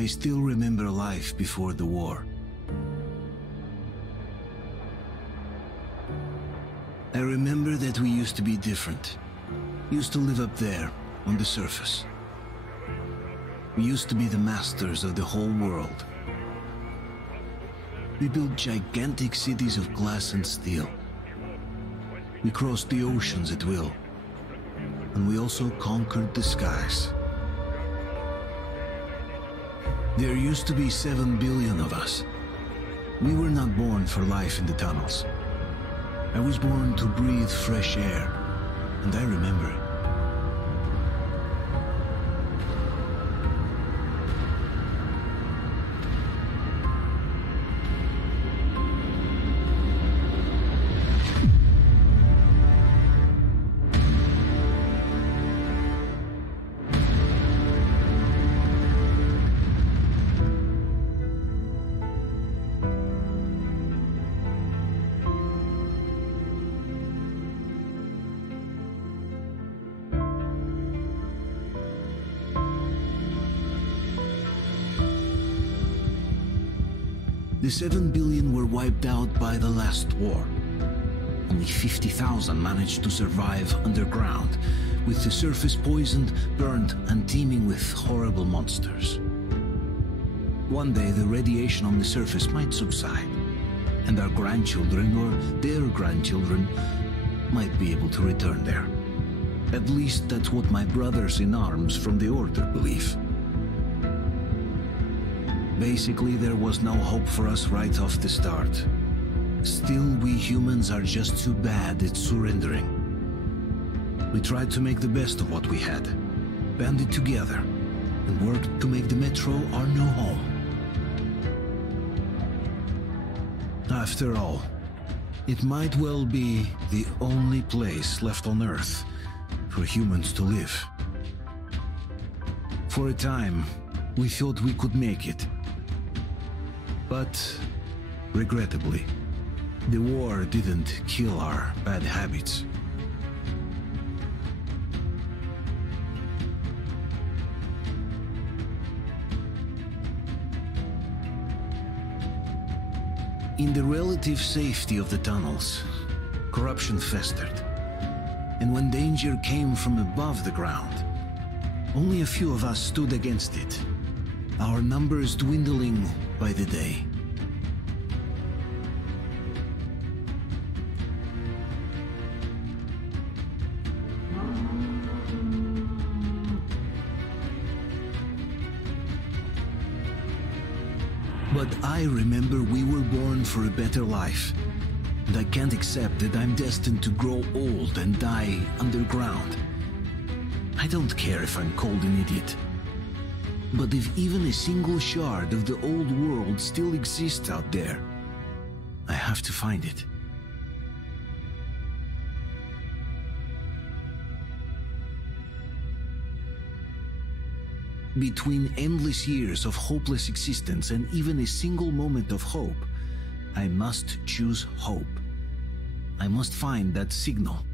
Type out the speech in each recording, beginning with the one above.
I still remember life before the war. I remember that we used to be different. Used to live up there, on the surface. We used to be the masters of the whole world. We built gigantic cities of glass and steel. We crossed the oceans at will. And we also conquered the skies. There used to be 7 billion of us. We were not born for life in the tunnels. I was born to breathe fresh air, and I remember it. The 7 billion were wiped out by the last war. Only 50,000 managed to survive underground, with the surface poisoned, burned, and teeming with horrible monsters. One day the radiation on the surface might subside, and our grandchildren or their grandchildren might be able to return there. At least that's what my brothers in arms from the Order believe. Basically, there was no hope for us right off the start. Still, we humans are just too bad at surrendering. We tried to make the best of what we had, banded together, and worked to make the Metro our new home. After all, it might well be the only place left on Earth for humans to live. For a time, we thought we could make it. But, regrettably, the war didn't kill our bad habits. In the relative safety of the tunnels, corruption festered. And when danger came from above the ground, only a few of us stood against it, our numbers dwindling by the day. But I remember we were born for a better life, and I can't accept that I'm destined to grow old and die underground. I don't care if I'm called an idiot. But if even a single shard of the old world still exists out there, I have to find it. Between endless years of hopeless existence and even a single moment of hope, I must choose hope. I must find that signal.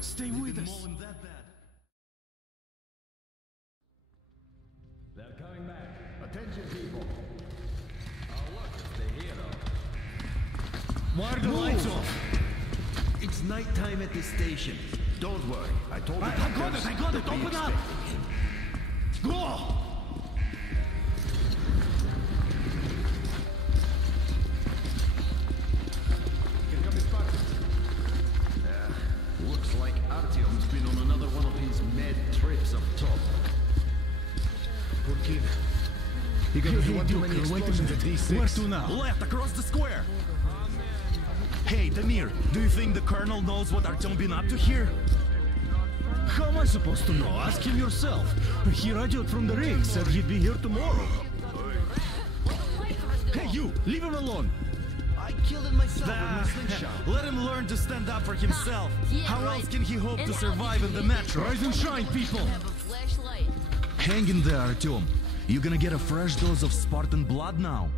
Stay with us. They're coming back. Attention, people. Oh, look, it's the hero. Why are the lights off? It's nighttime at the station. Don't worry. I told you. I got it. Open up. Go! Because if you want too many explosions at D6. Where to now? Left, across the square. Hey, Damir, do you think the Colonel knows what Artyom been up to here? How am I supposed to know? Ask him yourself. He radioed from the rig, said he'd be here tomorrow. Hey, you! Leave him alone! I killed him myself with my slingshot. Let him learn to stand up for himself. Yeah, How right. else can he hope And to how survive did in the you metro? Rise and shine, people! Have a flashlight. Hang in there, Artyom. You're gonna get a fresh dose of Spartan blood now.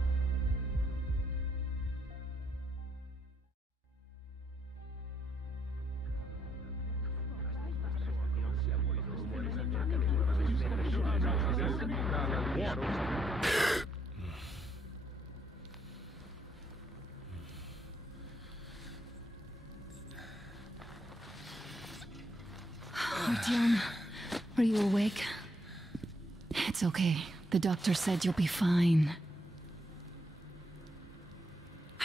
Artyom, are you awake? It's okay. The doctor said you'll be fine.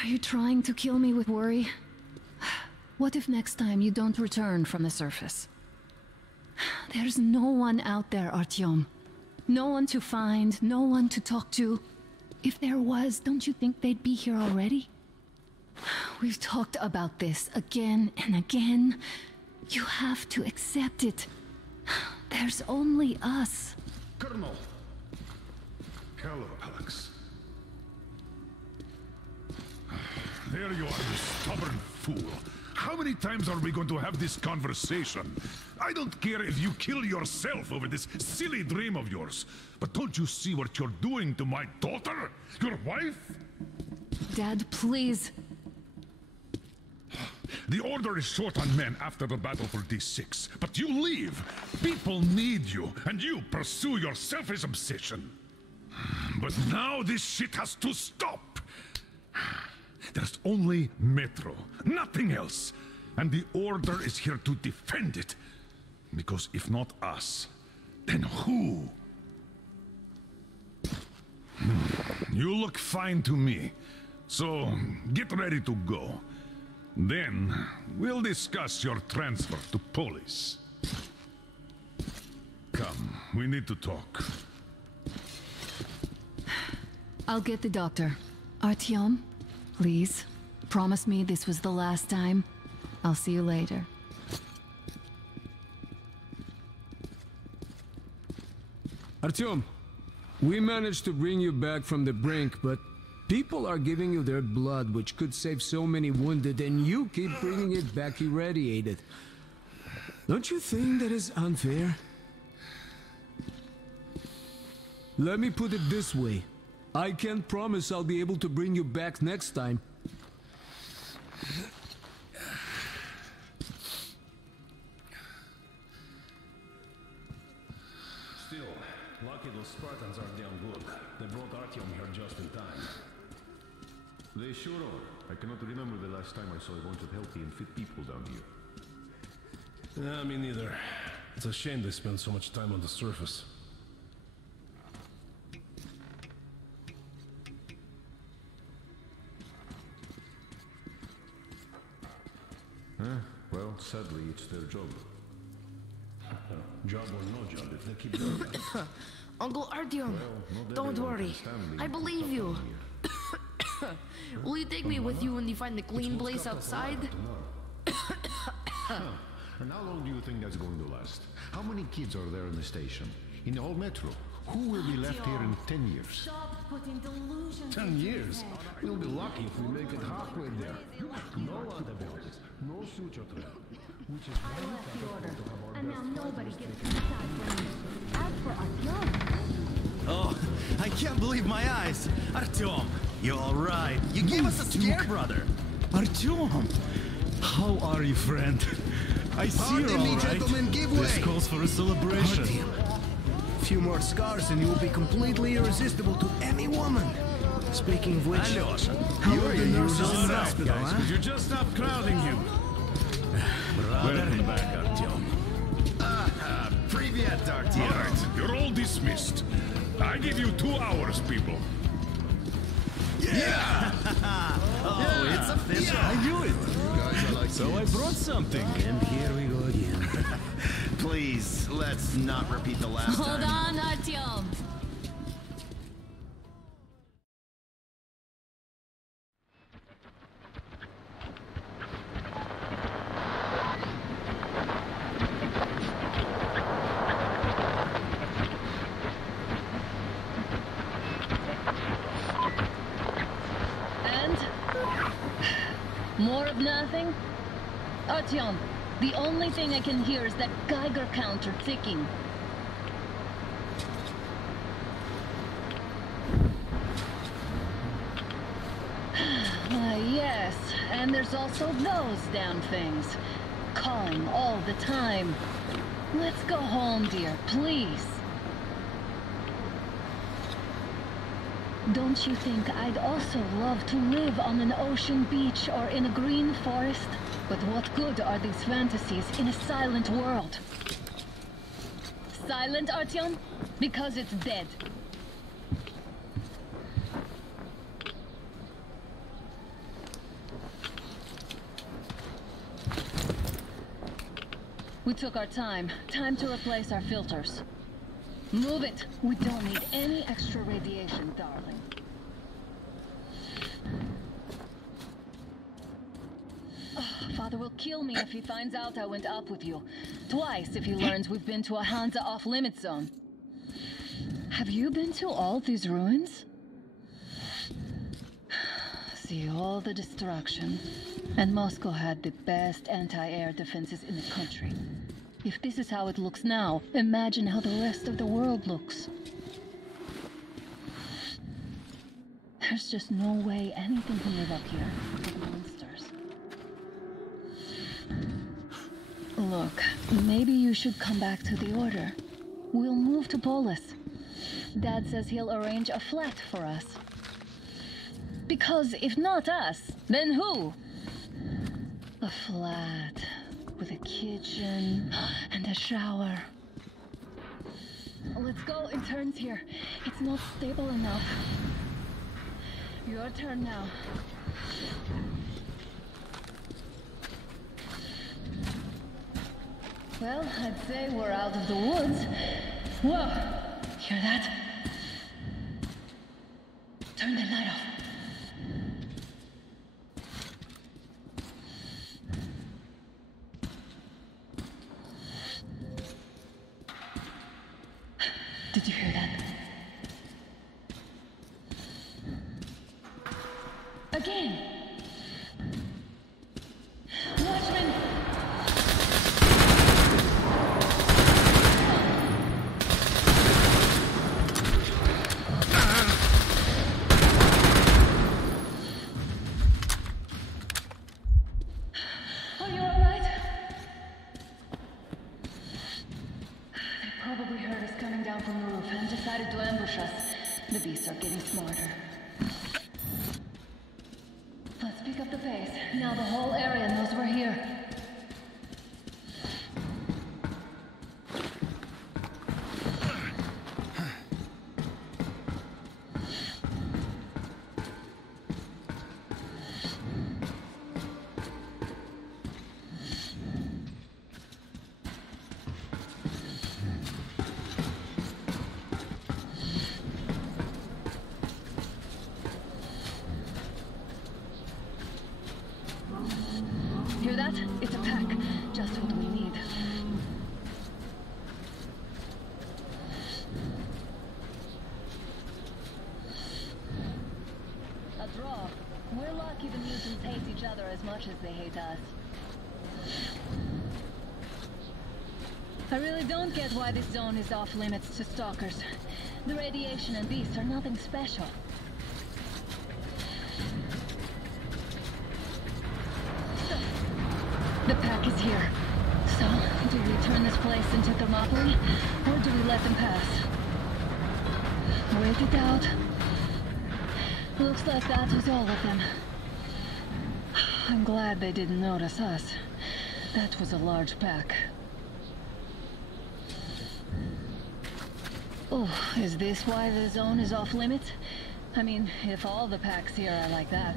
Are you trying to kill me with worry? What if next time you don't return from the surface? There's no one out there, Artyom. No one to find, no one to talk to. If there was, don't you think they'd be here already? We've talked about this again and again. You have to accept it. There's only us. Colonel! Hello, Alex. There you are, you stubborn fool. How many times are we going to have this conversation? I don't care if you kill yourself over this silly dream of yours. But don't you see what you're doing to my daughter? Your wife? Dad, please. The Order is short on men after the battle for D6, but you leave. People need you, and you pursue your selfish obsession. But now this shit has to stop. There's only Metro, nothing else. And the Order is here to defend it. Because if not us, then who? You look fine to me. So, get ready to go. Then, we'll discuss your transfer to police. Come, we need to talk. I'll get the doctor. Artyom, please. Promise me this was the last time. I'll see you later. Artyom, we managed to bring you back from the brink, but people are giving you their blood, which could save so many wounded, and you keep bringing it back irradiated. Don't you think that is unfair? Let me put it this way. I can't promise I'll be able to bring you back next time. Still, lucky those Spartans are damn good. They brought Artyom here just in time. They sure are. I cannot remember the last time I saw a bunch of healthy and fit people down here. Yeah, me neither. It's a shame they spend so much time on the surface. Well, sadly, it's their job. Job or no job, if they keep doing that. Uncle Artyom, Not don't everyone worry. can stand the I believe tough you. down here. Will you take me with you when you find the clean place outside? And how long do you think that's going to last? How many kids are there in the station? In the whole metro? Who will be left here in 10 years? Stop putting delusions 10 years? We'll be lucky if we make it halfway there. No antibiotics, no suture thread. Which is why we the can't order. afford to have our And now best nobody friends gets taken. inside from me. As for Artyom, Oh, I can't believe my eyes. Artyom, you're all right. You gave us a scare, brother. Artyom! How are you, friend? I see you're Pardon me, all right. gentlemen, give This way. calls for a celebration. Few more scars and you will be completely irresistible to any woman. Speaking of which, Alyosha, how are the nurses in All the right, hospital, guys, huh? would you just stop crowding him? Welcome back, Artyom. Привет, All Artyom. right, you're all dismissed. I give you 2 hours, people. Yeah! Oh, it's official. I knew it. So I brought something. And here we go again. Please, let's not repeat the last hold time. on, Artyom. Nothing? Artyom, the only thing I can hear is that Geiger counter ticking. Yes, and there's also those damn things. Calling all the time. Let's go home, dear, please. Don't you think I'd also love to live on an ocean beach or in a green forest? But what good are these fantasies in a silent world? Silent, Artyom? Because it's dead. We took our time. Time to replace our filters. Move it! We don't need any extra radiation, darling. Oh, Father will kill me if he finds out I went up with you. Twice if he learns we've been to a Hansa off-limit zone. Have you been to all these ruins? See all the destruction. And Moscow had the best anti-air defenses in the country. If this is how it looks now, imagine how the rest of the world looks. There's just no way anything can live up here with monsters. Look, maybe you should come back to the Order. We'll move to Polis. Dad says he'll arrange a flat for us. Because if not us, then who? A flat with a kitchen and a shower. Let's go in turns here. It's not stable enough. Your turn now. Well, I'd say we're out of the woods. Whoa! Hear that? Turn the light off. Did you hear that? Again! Watchman! Are you alright? They probably heard us coming down from the roof and decided to ambush us. The beasts are getting smarter. Let's pick up the pace. Now the whole area knows we're here. Hear that? It's a pack. Just what we need. A draw. We're lucky the mutants hate each other as much as they hate us. I really don't get why this zone is off limits to stalkers. The radiation and beasts are nothing special. The pack is here. So, do we turn this place into Thermopylae, or do we let them pass? Wait it out. Looks like that was all of them. I'm glad they didn't notice us. That was a large pack. Oh, is this why the zone is off limits? I mean, if all the packs here are like that.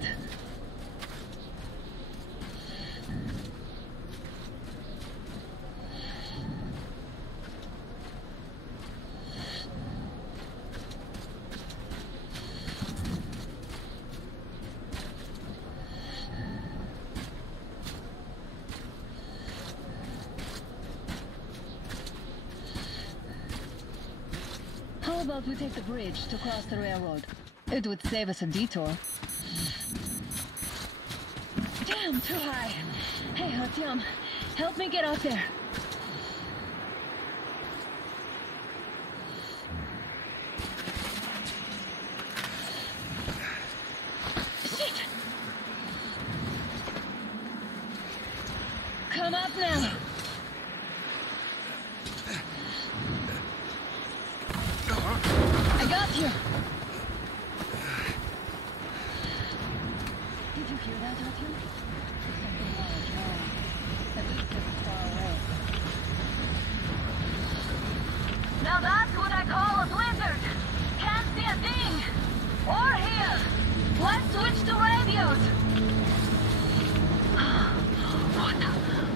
How about we take the bridge to cross the railroad? It would save us a detour. Damn, too high. Hey, Artyom, help me get out there. Shit! Come up now. I got you. Did you hear that, Artyom? Something large, wrong. At least it was far away. Now that's what I call a blizzard. Can't see a thing. Or hear. Let's switch to radios. What the?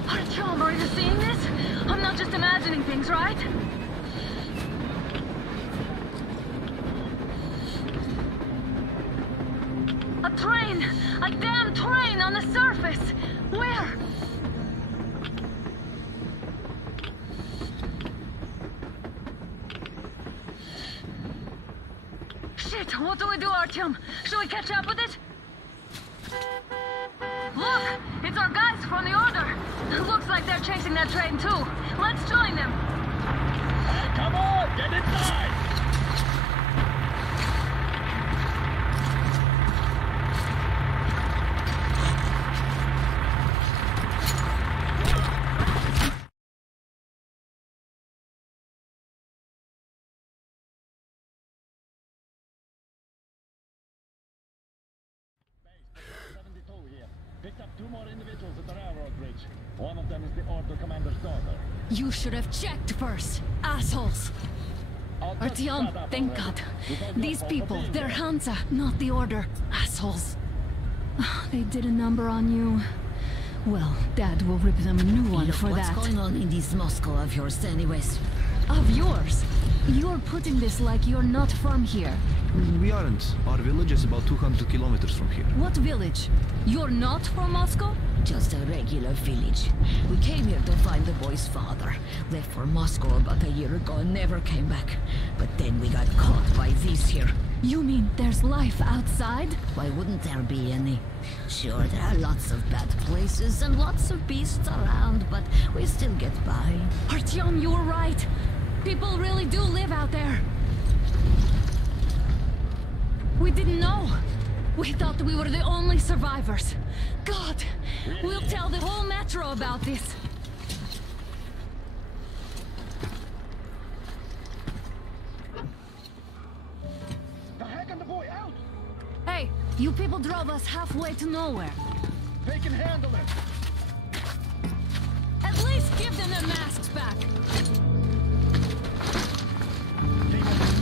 Artyom, are you seeing this? I'm not just imagining things, right? A train! A damn train on the surface! Where? Shit, what do we do, Artyom? Should we catch up with it? Look! It's our guys from the Order! Looks like they're chasing that train too. Let's join them! Hey, come on! Get inside! Picked up 2 more individuals at the railroad bridge. One of them is the Order commander's daughter. You should have checked first, assholes! Artyom, thank God. These people, they're Hansa, not the Order. Assholes. They did a number on you. Well, Dad will rip them a new one for that. What's going on in this Moscow of yours anyways? Of yours? You're putting this like you're not from here. We aren't. Our village is about 200 kilometers from here. What village? You're not from Moscow? Just a regular village. We came here to find the boy's father. Left for Moscow about a year ago and never came back. But then we got caught by these here. You mean there's life outside? Why wouldn't there be any? Sure, there are lots of bad places and lots of beasts around, but we still get by. Artyom, you were right. People really do live out there. We didn't know. We thought we were the only survivors. God, we'll tell the whole metro about this. The heck and the boy out! Hey, you people drove us halfway to nowhere. They can handle it! At least give them their masks back. Keep it.